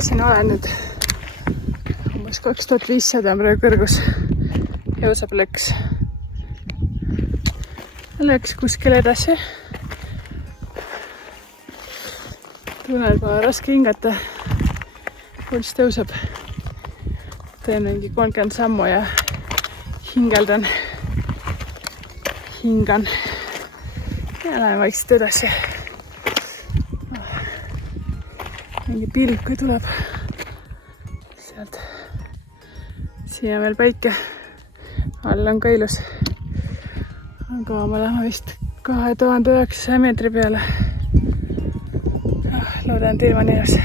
ma siin olen nüüd umbes 2500 praegu kõrgus. Joosep läks kuskile edasi. Tunnel pole raske hingata. Pulss tõuseb. Teen mingi 30 sammu ja hingan. Ja lähen vaikselt edasi. Mingi pilv, kui tuleb sealt. Siia veel päike. All on ka ilus. Aga me läheme vist 2900 meetri peale. Loodan, et ilm on ilus.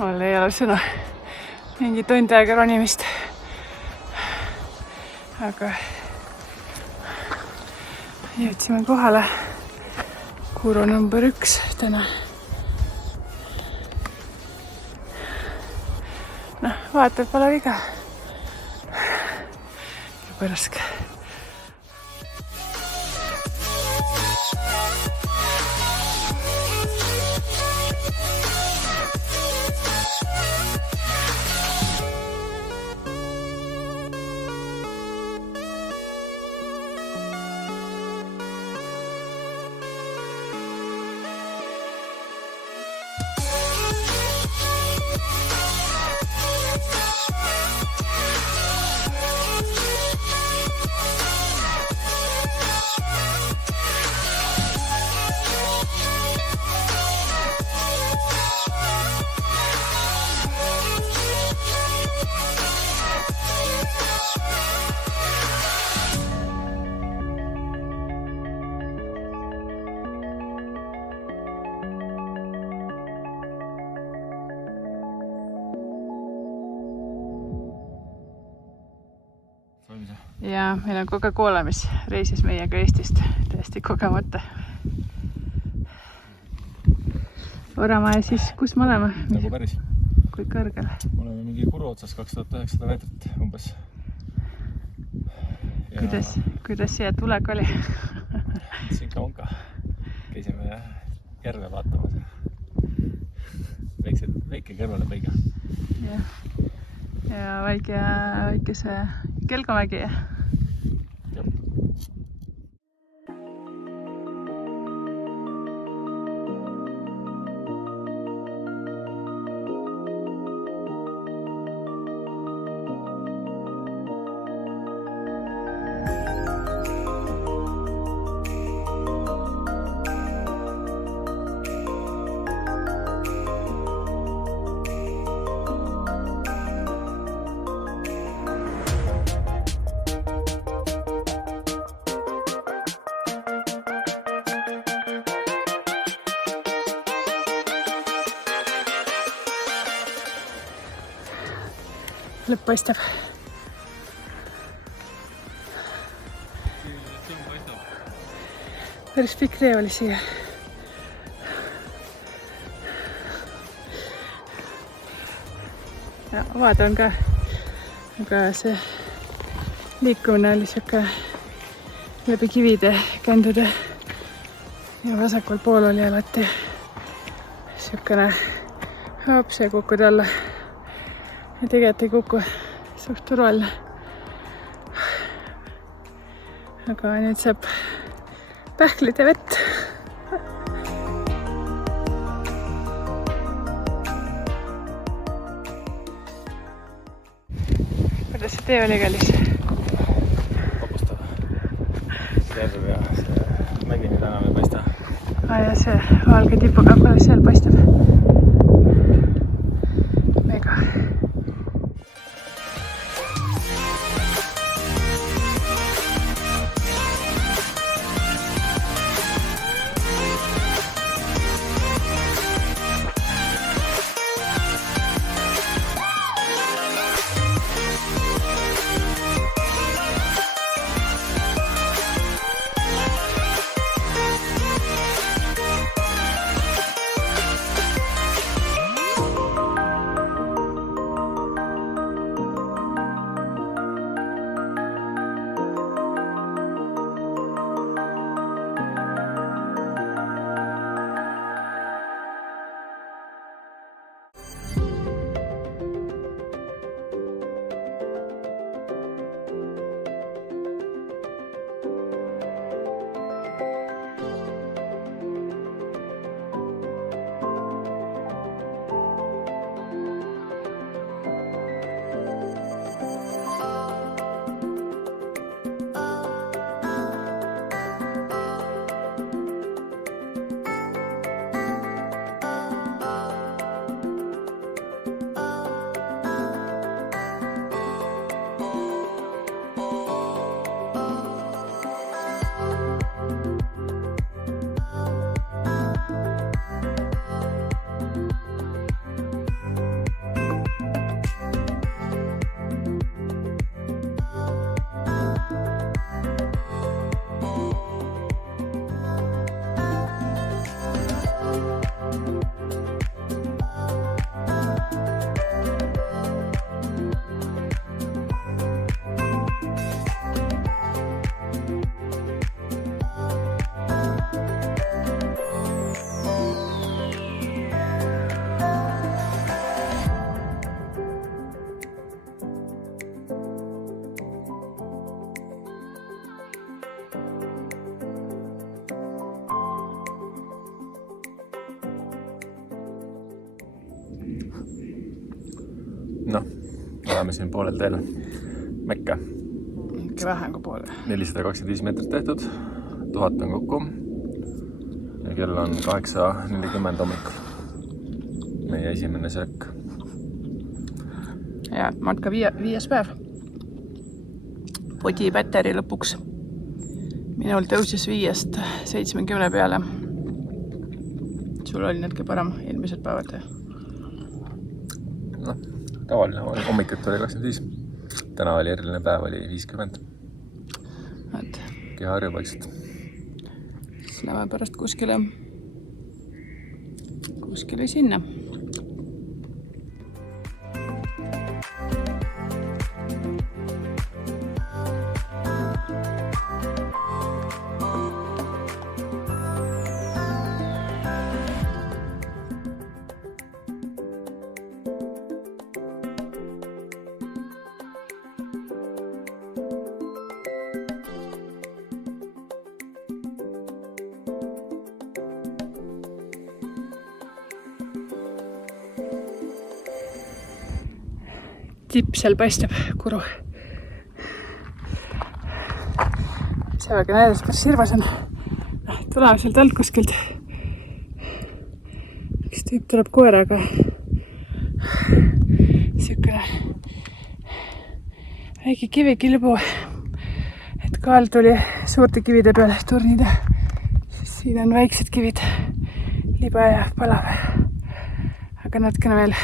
Mul ei ole sõna mingi tund aega ronimist. Aga jõudsime kohale. Kuru number 1 täna. Vaata, et pole viga. Jube raske. Ja meil on Coca-Cola, mis reisis meiega Eestist täiesti kogemata. Oramäe siis, kus me oleme? Nagu päris. Kui kõrgel? Me oleme mingi Kuru otsas 2900 meetrit umbes. Ja... Kuidas siia tulek oli? Siin on ka. Käisime järve vaatamas. Väike kõrvale peiga. Ja väikese Kelgomägi. lõpp paistab. Päris pikk tee oli siia. Ja avada on ka, aga see liikumine oli siuke läbi kivide kändude ja vasakul pool oli alati siukene hoob, see kukud alla ja tegelikult ei kuku, suht turvaline. Aga nüüd saab pähklid ja vett. Kuidas see tee oli, kallis? Vapustav. Järv ja see mägini tänav ei paista. Ja see valge tipuga pole seal paistab. Mega. Noh, oleme siin poolel teel Mekka. Ikka vähem kui poole. 425 meetrit tehtud, 1000 on kokku ja kell on 8:40 hommikul. Meie esimene söök. Ja matka viies päev. Podi päteri lõpuks. Minul tõusis 5-st 70 peale. Sul oli nätke parem eelmised päevad. Noh, tavaline hommikut oli 25. Täna oli eriline päev, oli 50. Keha harjub vaikselt. Siis lähme pärast kuskile sinna. Tipp seal paistab, kuru. See väga näedas, kus sirvas on. Tuleme sealt alt kuskilt. Üks tüüp tuleb koeraga. Siukene väike kivikilbu. Et kaal tuli suurte kivide peale turnida. Siin on väiksed kivid. Liba ja palav. Aga natkene veel.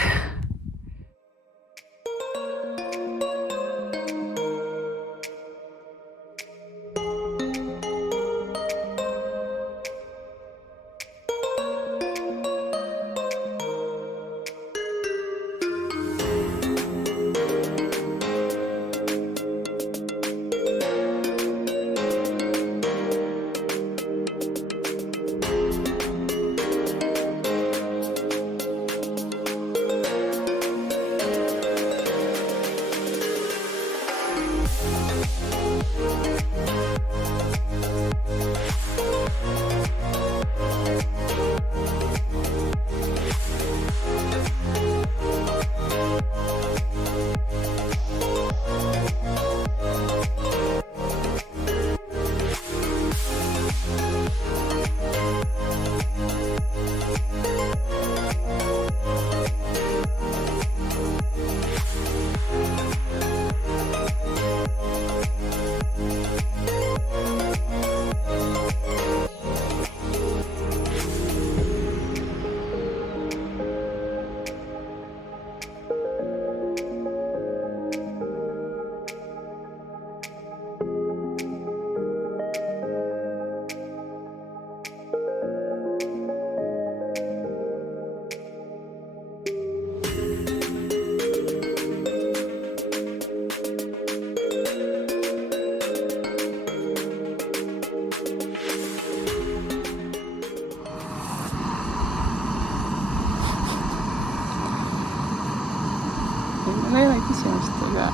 mul ei ole küsimust, aga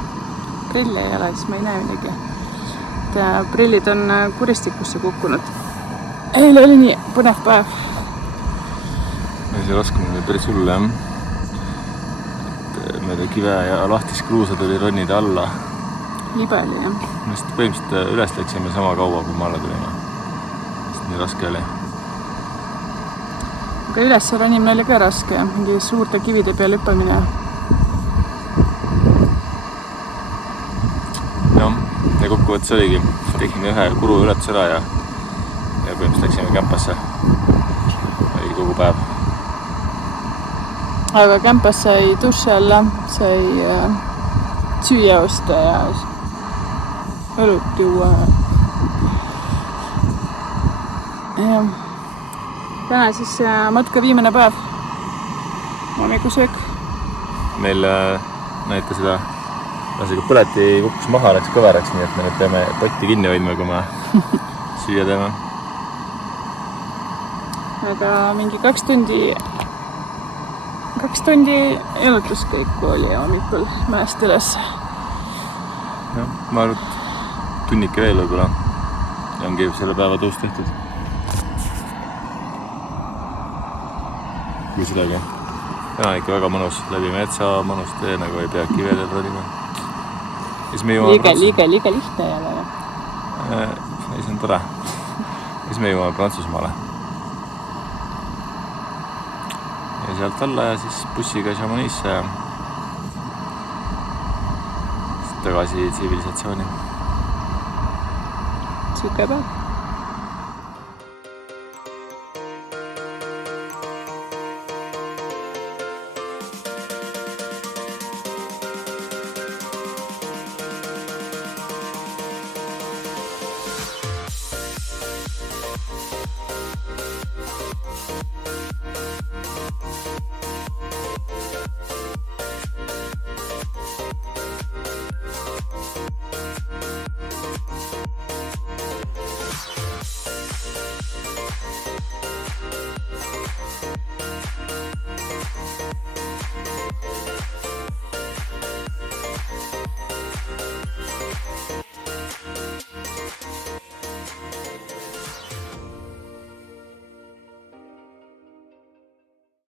prille ei ole, siis ma ei näe midagi. Prillid on kuristikusse kukkunud. Eile oli nii põnev päev. See raskumine oli päris hull, jah. Meile kive ja lahtis kruusa tuli ronida alla. Libe oli, jah. Me just põhimõtteliselt üles läksime sama kaua, kui me alla tulime. Sest nii raske oli. Aga üles ronimine oli ka raske, mingi suurte kivide peal hüppamine. Ja kokkuvõttes oligi, tegime ühe kuru ületus ära ja põhimõtteliselt läksime kämpasse. Oli kogu päev. Aga kämpas sai duši alla, sai süüa osta ja õlut juua. Ja täna siis matka viimane päev. Hommikusöök. Meil näite seda lasega põleti kukkus maha, läks kõveraks, nii et me nüüd peame potti kinni hoidma, kui me süüa teeme. Aga mingi 2 tundi jalutuskäiku oli hommikul mäest üles. Ja, ma arvan, et tunnike veel võib-olla ja ongi selle päeva tõus tehtud. Kui sedagi. Täna ikka väga mõnus läbi metsa, mõnus tee, nagu ei pea kivedel rodima. Liige lihtne jälle. See on tore. Ja siis me jõuame Prantsusmaale. Ja sealt alla ja siis bussiga Chamonix'e ja tagasi tsivilisatsiooni. Siuke päev.